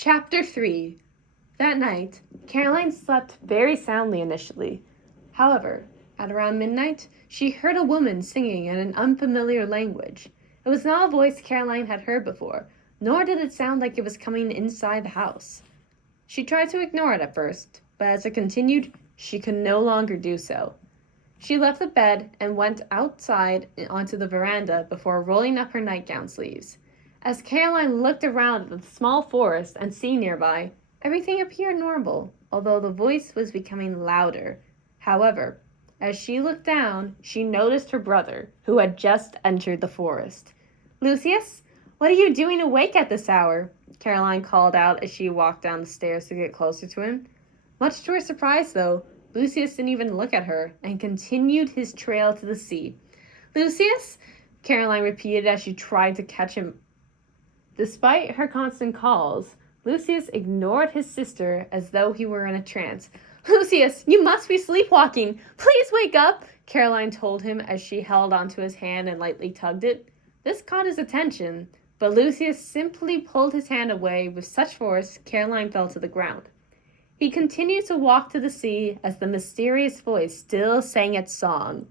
Chapter 3. That night, Caroline slept very soundly initially. However, at around midnight, she heard a woman singing in an unfamiliar language. It was not a voice Caroline had heard before, nor did it sound like it was coming inside the house. She tried to ignore it at first, but as it continued, she could no longer do so. She left the bed and went outside onto the veranda before rolling up her nightgown sleeves. As Caroline looked around at the small forest and sea nearby, everything appeared normal, although the voice was becoming louder. However, as she looked down, she noticed her brother, who had just entered the forest. "Lucius, what are you doing awake at this hour?" Caroline called out as she walked down the stairs to get closer to him. Much to her surprise, though, Lucius didn't even look at her and continued his trail to the sea. "Lucius?" Caroline repeated as she tried to catch him. Despite her constant calls, Lucius ignored his sister as though he were in a trance. "Lucius, you must be sleepwalking. Please wake up," Caroline told him as she held onto his hand and lightly tugged it. This caught his attention, but Lucius simply pulled his hand away with such force Caroline fell to the ground. He continued to walk to the sea as the mysterious voice still sang its song.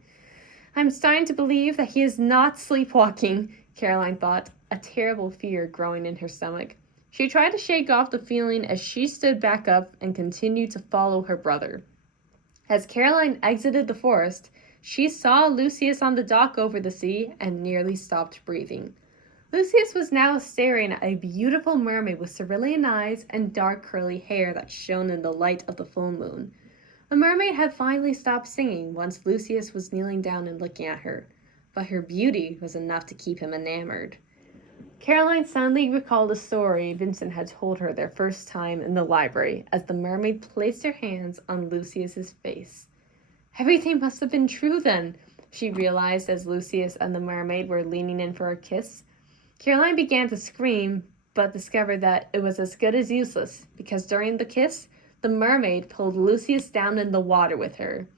"I'm starting to believe that he is not sleepwalking," Caroline thought, a terrible fear growing in her stomach. She tried to shake off the feeling as she stood back up and continued to follow her brother. As Caroline exited the forest, she saw Lucius on the dock over the sea and nearly stopped breathing. Lucius was now staring at a beautiful mermaid with cerulean eyes and dark curly hair that shone in the light of the full moon. The mermaid had finally stopped singing once Lucius was kneeling down and looking at her, but her beauty was enough to keep him enamored. Caroline suddenly recalled a story Vincent had told her their first time in the library as the mermaid placed her hands on Lucius's face. Everything must have been true then, she realized as Lucius and the mermaid were leaning in for a kiss. Caroline began to scream, but discovered that it was as good as useless because during the kiss, the mermaid pulled Lucius down in the water with her.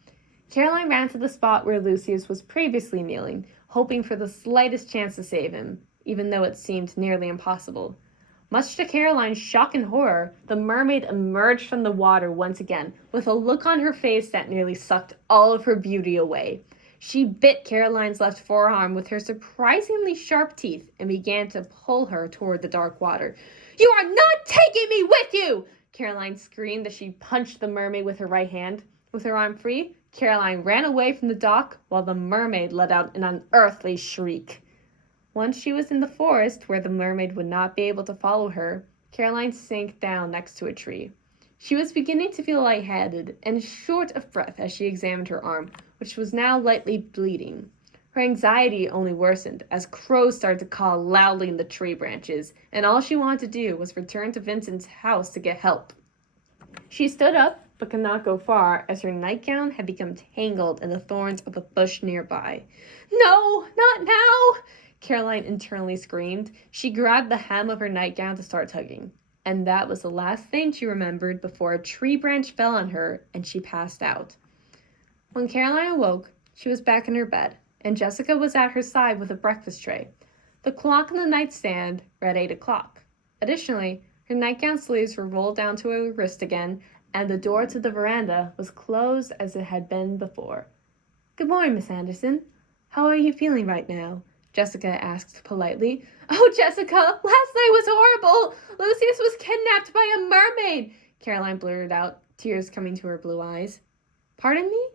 Caroline ran to the spot where Lucius was previously kneeling, hoping for the slightest chance to save him, even though it seemed nearly impossible. Much to Caroline's shock and horror, the mermaid emerged from the water once again, with a look on her face that nearly sucked all of her beauty away. She bit Caroline's left forearm with her surprisingly sharp teeth and began to pull her toward the dark water. "You are not taking me with you!" Caroline screamed as she punched the mermaid with her right hand. With her arm free, Caroline ran away from the dock while the mermaid let out an unearthly shriek. Once she was in the forest where the mermaid would not be able to follow her, Caroline sank down next to a tree. She was beginning to feel lightheaded and short of breath as she examined her arm, which was now lightly bleeding. Her anxiety only worsened as crows started to call loudly in the tree branches, and all she wanted to do was return to Vincent's house to get help. She stood up, but could not go far as her nightgown had become tangled in the thorns of a bush nearby. "No, not now!" Caroline internally screamed. She grabbed the hem of her nightgown to start tugging. And that was the last thing she remembered before a tree branch fell on her and she passed out. When Caroline awoke, she was back in her bed, and Jessica was at her side with a breakfast tray. The clock on the nightstand read 8 o'clock. Additionally, her nightgown sleeves were rolled down to her wrist again, and the door to the veranda was closed as it had been before. "Good morning, Miss Anderson. How are you feeling right now?" Jessica asked politely. "Oh, Jessica, last night was horrible. Lucius was kidnapped by a mermaid," Caroline blurted out, tears coming to her blue eyes. "Pardon me?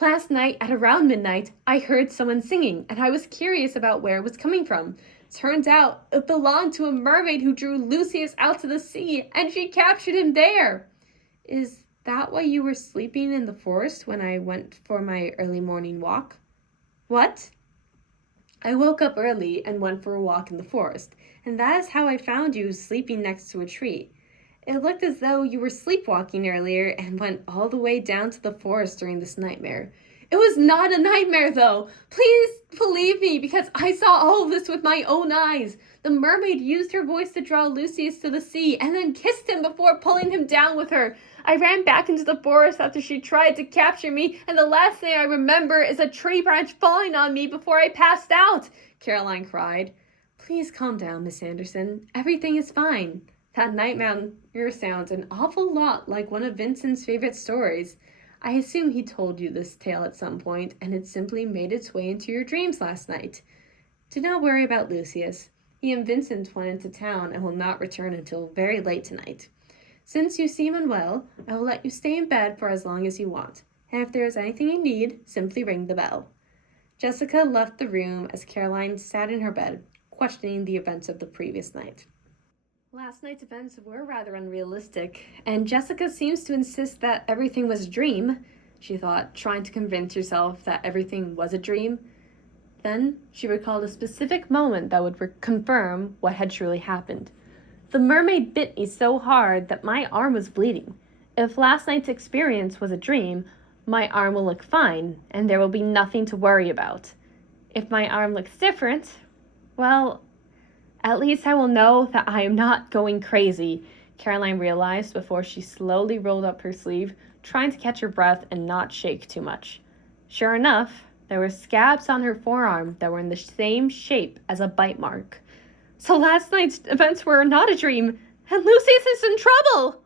Last night at around midnight, I heard someone singing, and I was curious about where it was coming from. Turns out it belonged to a mermaid who drew Lucius out to the sea, and she captured him there." "Is that why you were sleeping in the forest when I went for my early morning walk?" "What?" "I woke up early and went for a walk in the forest, and that is how I found you sleeping next to a tree. It looked as though you were sleepwalking earlier and went all the way down to the forest during this nightmare." "It was not a nightmare, though. Please believe me, because I saw all of this with my own eyes. The mermaid used her voice to draw Lucius to the sea and then kissed him before pulling him down with her. I ran back into the forest after she tried to capture me, and the last thing I remember is a tree branch falling on me before I passed out," Caroline cried. "Please calm down, Miss Anderson. Everything is fine. That nightmare sounds an awful lot like one of Vincent's favorite stories. I assume he told you this tale at some point, and it simply made its way into your dreams last night. Do not worry about Lucius. He and Vincent went into town and will not return until very late tonight. Since you seem unwell, I will let you stay in bed for as long as you want, and if there is anything you need, simply ring the bell. Jessica left the room as Caroline sat in her bed, questioning the events of the previous night. Last night's events were rather unrealistic, and Jessica seems to insist that everything was a dream, she thought, trying to convince herself that everything was a dream. Then she recalled a specific moment that would confirm what had truly happened. The mermaid bit me so hard that my arm was bleeding. If last night's experience was a dream, my arm will look fine, and there will be nothing to worry about. If my arm looks different, well, at least I will know that I am not going crazy, Caroline realized before she slowly rolled up her sleeve, trying to catch her breath and not shake too much. Sure enough, there were scabs on her forearm that were in the same shape as a bite mark. So last night's events were not a dream, and Lucius is in trouble!